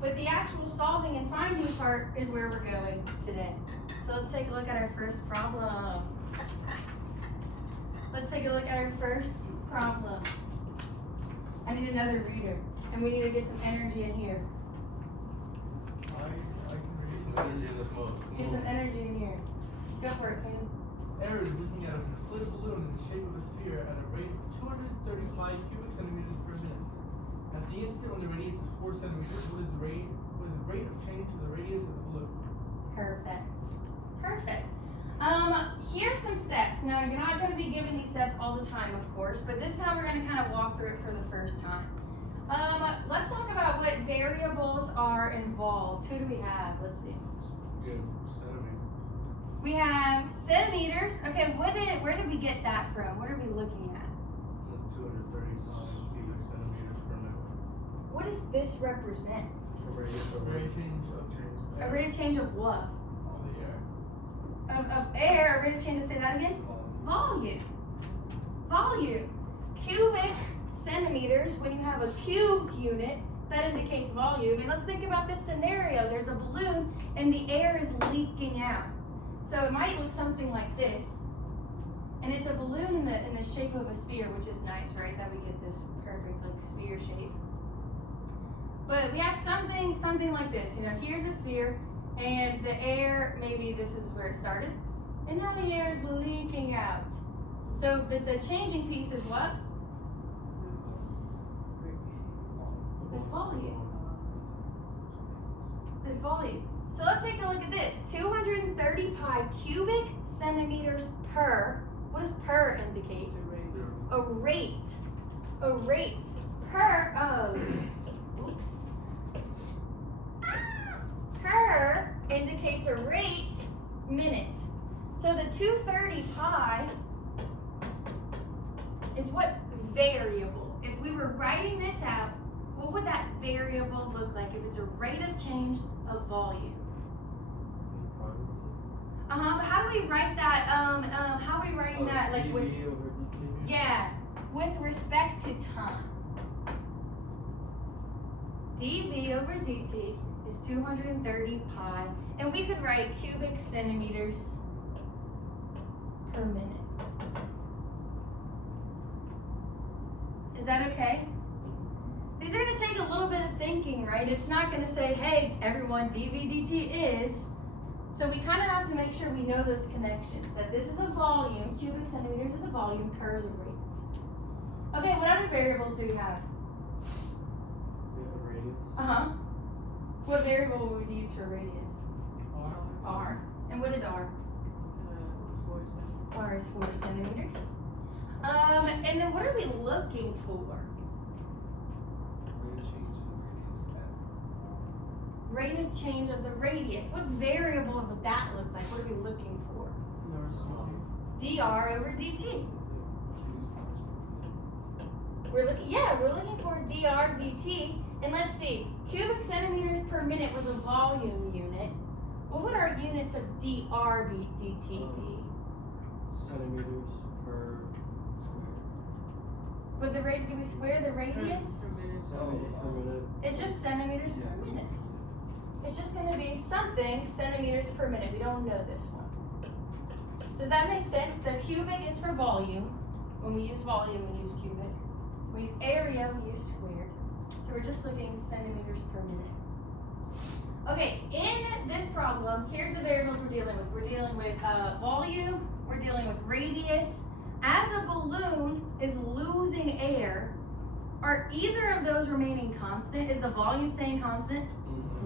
But the actual solving and finding part is where we're going today. So let's take a look at our first problem. Let's take a look at our first problem. I need another reader, and we need to get some energy in here. I can read some energy in this mode. Get some energy in here. Go for it, Caden. Air is looking at an inflated balloon in the shape of a sphere at a rate of 235 cubic centimeters per minute. At the instant when the radius is 4 centimeters, what is the rate of change to the radius of the balloon? Perfect. Perfect. Here's some steps. Now, you're not going to be given these steps all the time, of course, but this is how we're going to kind of walk through it for the first time. Let's talk about what variables are involved. Who do we have? Let's see. Good. Centimeters. We have centimeters. Okay, where did we get that from? What are we looking at? 235 cubic centimeters per minute. What does this represent? A rate of change of change. A rate of change of what? All the air. Of air, a rate of change of, say that again? Volume. Volume. Cubic centimeters, when you have a cubed unit, that indicates volume. And let's think about this scenario. There's a balloon and the air is leaking out. So it might look something like this. And it's a balloon in the shape of a sphere, which is nice, right? That we get this perfect like sphere shape. But we have something like this. You know, here's a sphere, and the air, maybe this is where it started, and now the air is leaking out. So the changing piece is what? This volume. This volume. So let's take a look at this. 235 cubic centimeters per. What does per indicate? A rate. A rate. Per, oops. Per indicates a rate minute. So the 230 pi is what variable? If we were writing this out, what would that variable look like if it's a rate of change of volume? But how do we write that? How are we writing that? Like with dV over dt. Yeah, with respect to time. dV over dt is 230 pi, and we could write cubic centimeters per minute. Is that okay? These are going to take a little bit of thinking, right? It's not going to say, hey, everyone, dV dt is. So we kind of have to make sure we know those connections, that this is a volume, cubic centimeters is a volume, per is a rate. Okay, what other variables do we have? We have a radius. What variable would we use for radius? R. R. And what is R? 4 centimeters. R is 4 centimeters. And then what are we looking for? Rate of change of the radius. What variable would that look like? What are we looking for? dr over dt. We're looking for dr dt. And let's see, cubic centimeters per minute was a volume unit. What would our units of dr dt be? Centimeters per square. Would the rate, do we square the radius? Per minute. It's just centimeters per minute. It's just going to be something centimeters per minute. We don't know this one. Does that make sense? The cubic is for volume. When we use volume, we use cubic. When we use area, we use squared. So we're just looking centimeters per minute. Okay, in this problem, here's the variables we're dealing with. We're dealing with volume. We're dealing with radius. As a balloon is losing air, are either of those remaining constant? Is the volume staying constant?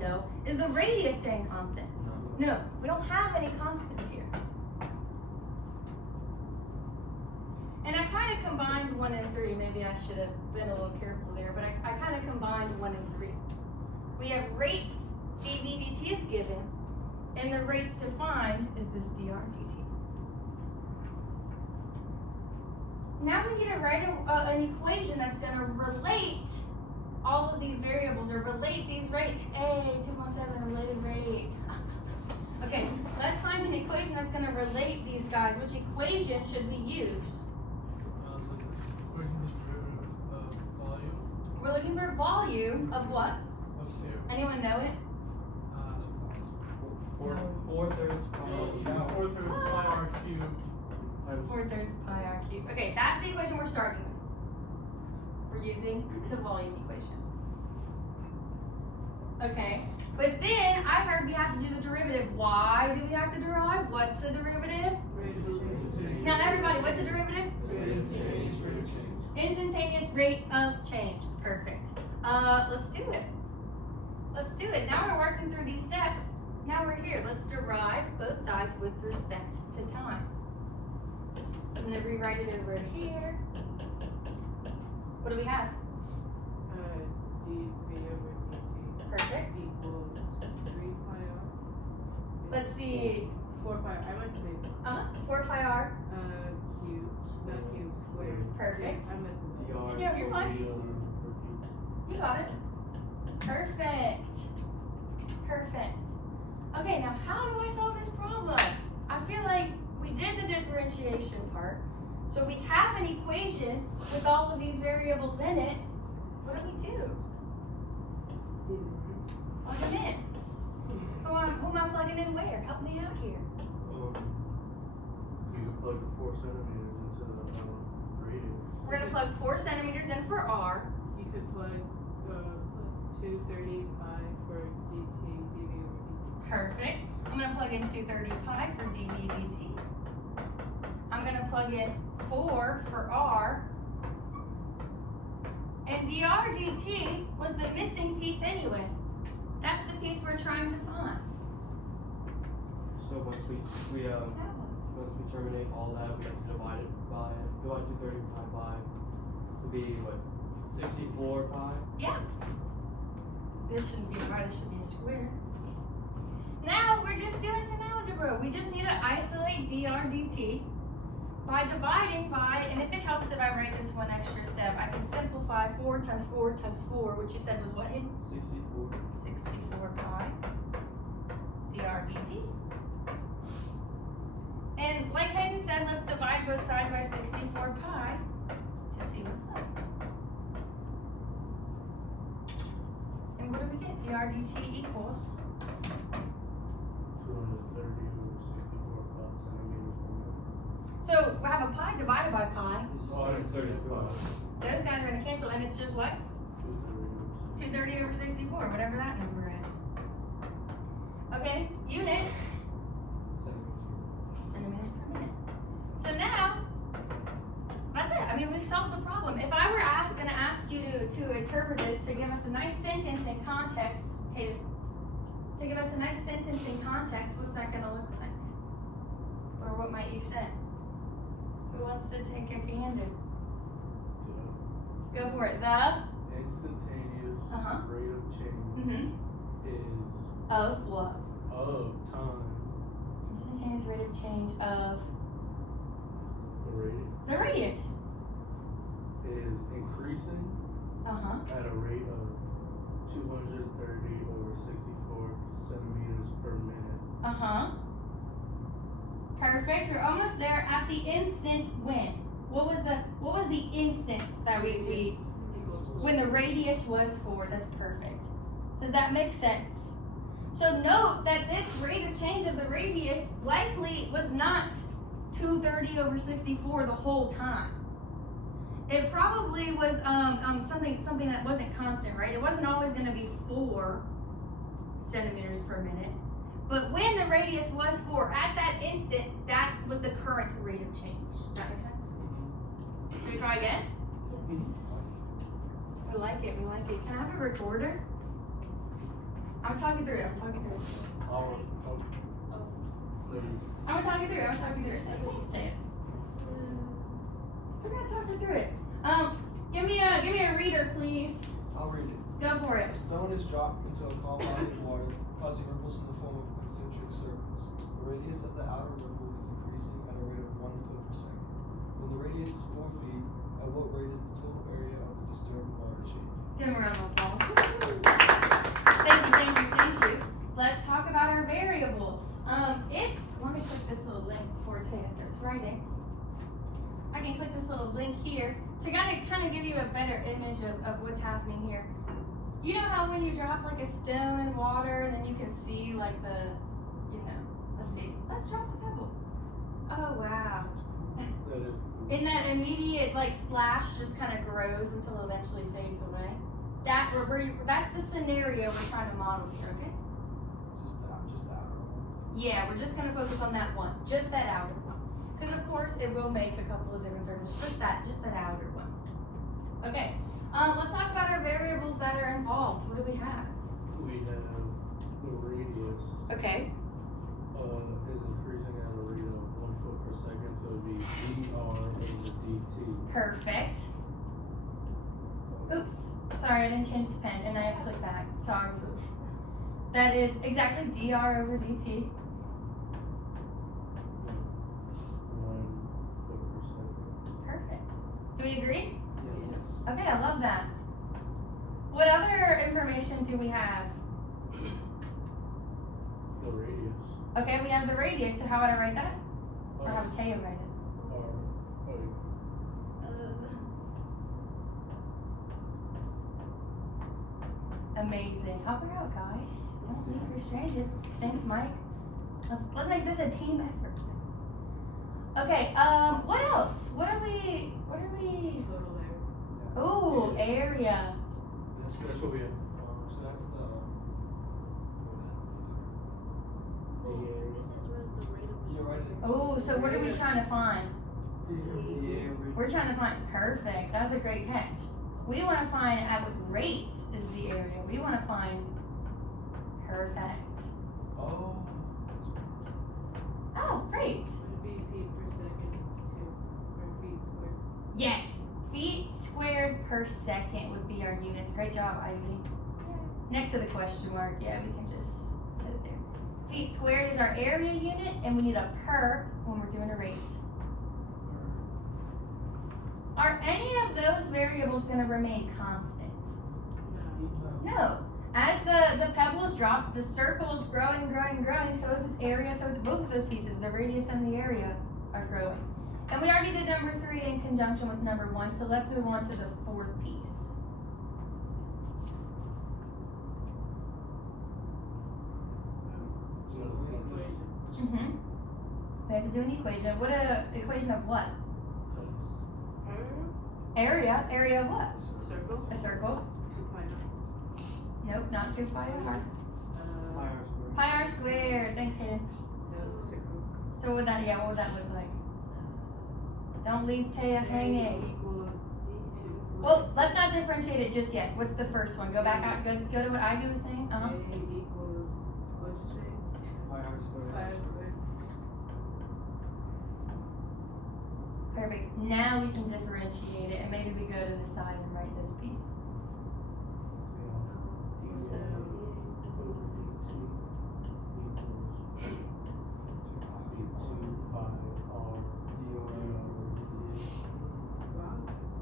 No. Is the radius staying constant? No. We don't have any constants here. And I kind of combined 1 and 3. Maybe I should have been a little careful there, but I kind of combined 1 and 3. We have rates, dV dt is given, and the rates to find is this dr dt. Now we need to write an equation that's going to relate all of these variables or relate these rates. Hey, 2.7 related rates. Okay, let's find an equation that's going to relate these guys. Which equation should we use? Volume. We're looking for volume of what? Of zero. Anyone know it? 4/3 pi. 4/3 pi r cubed. 4/3 pi r cubed. Okay, that's the equation we're starting with. We're using the volume equation. Okay, but then I heard we have to do the derivative. Why do we have to derive? What's a derivative? Now everybody, what's a derivative? Instantaneous rate of change. Perfect. Let's do it. Let's do it. Now we're working through these steps. Now we're here. Let's derive both sides with respect to time. I'm going to rewrite it over here. What do we have? dv over dt Perfect. equals 3 pi r. Let's see. 4 pi r. I meant to say 4 pi r. cubed, not cubed, squared. Perfect. I'm missing dr. Yeah, you're fine. You got it. Perfect. Perfect. Okay, now how do I solve this problem? I feel like we did the differentiation part. So we have an equation with all of these variables in it. What do we do? Plug them in. Who am I plugging in where? Help me out here. You can plug the 4 centimeters into the radius. We're going to plug 4 centimeters in for R. You could plug 230 pi for dt, dv over dt. Perfect. I'm going to plug in 230 pi for dv dt. I'm going to plug in 4 for R. And dr dt was the missing piece anyway. That's the piece we're trying to find. So once we terminate all that, we have to divide 230 pi by to be what? 64 pi? Yeah. This shouldn't be a pi, this should be a square. Now we're just doing some algebra. We just need to isolate dr dt by dividing by, and if it helps if I write this one extra step, I can simplify 4 times 4 times 4, which you said was what, Hayden? 64. 64 pi dr dt. And like Hayden said, let's divide both sides by 64 pi to see what's up. And what do we get? dr dt equals 230 over 64 centimeters per minute. So we have a pi divided by pi. 235. Those guys are going to cancel, and it's just what? 230 over 64, whatever that number is. Okay, units, centimeters per minute. So now, that's it. I mean, we've solved the problem. If I were going to ask you to interpret this, to give us a nice sentence in context, okay, to give us a nice sentence in context, what's that going to look like? Or what might you say? Who wants to take a gander? Go for it. The Instantaneous rate of change is of what? of time. Instantaneous rate of change of The rate the radius. is increasing at a rate of 230 over 64 centimeters per minute. Perfect. We're almost there. At the instant when? What was the instant that we when the radius was 4? That's perfect. Does that make sense? So note that this rate of change of the radius likely was not 230 over 64 the whole time. It probably was something that wasn't constant, right? It wasn't always going to be 4 centimeters per minute. But when the radius was 4, at that instant, that was the current rate of change. Does that make sense? Should we try again? We like it. Can I have a recorder? I'm talking through it. I'm gonna talk you through it. Thanks, Dave. We're gonna talk you through it. Give me a reader, please. I'll read it. Go for it. A stone is dropped into a calm body of water, causing ripples in the form of concentric circles. The radius of the outer ripple is increasing at a rate of 1 foot per second. When the radius is 4 feet, at what rate is the total area of the disturbed water changing? Give him a round of applause. Thank you. Let's talk about our variables. Let me click this little link before Taya starts writing. I can click this little link here to kind of give you a better image of what's happening here. You know how when you drop like a stone in water and then you can see like the, let's see, let's drop the pebble. Oh wow. That is cool. In that immediate like splash just kind of grows until it eventually fades away. That's the scenario we're trying to model here, okay? Just the outer one. Yeah, we're just gonna focus on that one, just that outer one. Because of course it will make a couple of different circles, just that outer one. Okay, let's talk about our variables that are involved. What do we have? We have the radius Okay. is increasing at a rate of 1 foot per second, so it'd be dr over dt. Perfect. Oops, sorry, I didn't change the pen and I have to click back. Sorry. That is exactly dr over dt. 1 foot per second. Perfect. Do we agree? Yes. Okay, I love that. What other information do we have? The radius. Okay, we have the radius, so how would I write that? Or how would Teo write it? Amazing. Help her out, guys. Don't leave her stranded. Thanks, Mike. Let's make this a team effort. Okay, what else? What are we Total area. Ooh, area. That's what we have. So that's the. Yeah, right. Ooh, so what are we trying to find? Yeah, We're trying to find perfect. That was a great catch. We want to find at what rate is the area. We want to find perfect. Oh. Oh, great. Would be feet per second, too, or feet squared. Yes, feet squared per second would be our units. Great job, Ivy. Next to the question mark, yeah, we can just set it there. Feet squared is our area unit, and we need a per when we're doing a rate. Are any of those variables going to remain constant? No. No. As the pebbles dropped, the circle is growing, so is its area, so it's both of those pieces, the radius and the area are growing. And we already did number 3 in conjunction with number 1, so let's move on to the 4th piece. Equation. We have to do an equation. What a equation of what? Area. Area of what? Circle. A circle. 2 pi r. Nope, not 2 pi r. Pi r squared. Pi r squared. Thanks, Hayden. That was a circle. So what would that look like? Don't leave Taya hanging. Equals d2. Well, let's not differentiate it just yet. What's the first one? Go back out. Go to what Ivy was saying. A equals, what'd you say? Pi r squared. Pi r squared. Perfect. Now we can differentiate it, and maybe we go to the side and write this piece.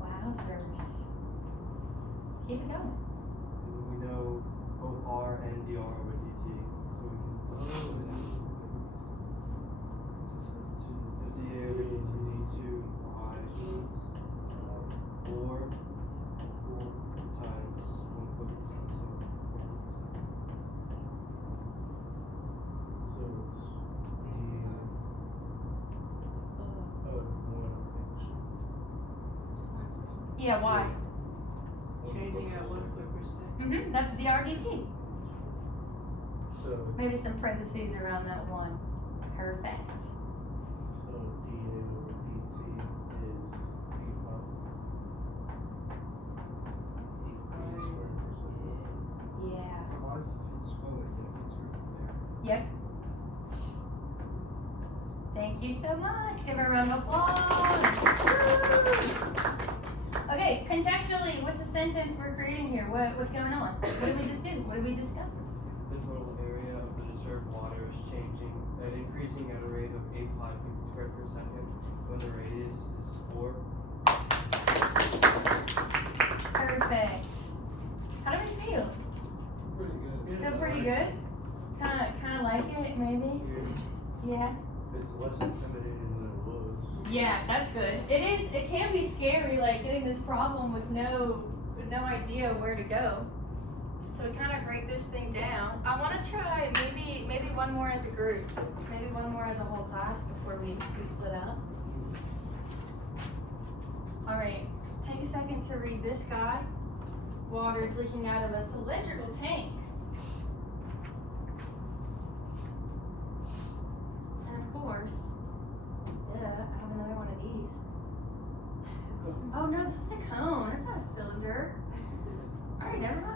Wowzers. Keep it going. And we know both r and dr over dt, so we can so dA over dt 2 pi 4 times 1 foot per second. So Yeah, why? Changing at 1 foot per second. That's the RDT. So Maybe some parentheses around that one. Perfect. dA over dt is feet pi. Feet squared per second. Yeah. Why is it square? Yeah, Yep. Thank you so much. Give her a round of applause. Woo! Okay, contextually, what's the sentence we're creating here? What's going on? What did we just do? What did we discover? The total area of the disturbed water is changing and increasing at a rate of 8 pi feet squared per second when the radius is 4. Perfect. How do we feel? Pretty good. Feel pretty good? Kind of like it, maybe? Yeah. It's less intimidating than it was. Yeah, that's good. It can be scary, like getting this problem with no idea where to go. So we kind of break this thing down. I want to try maybe one more as a group, maybe one more as a whole class before we split up. All right, take a second to read this guy. Water is leaking out of a cylindrical tank. And of course, I have another one of these. Oh no, this is a cone. That's not a cylinder. All right, never mind.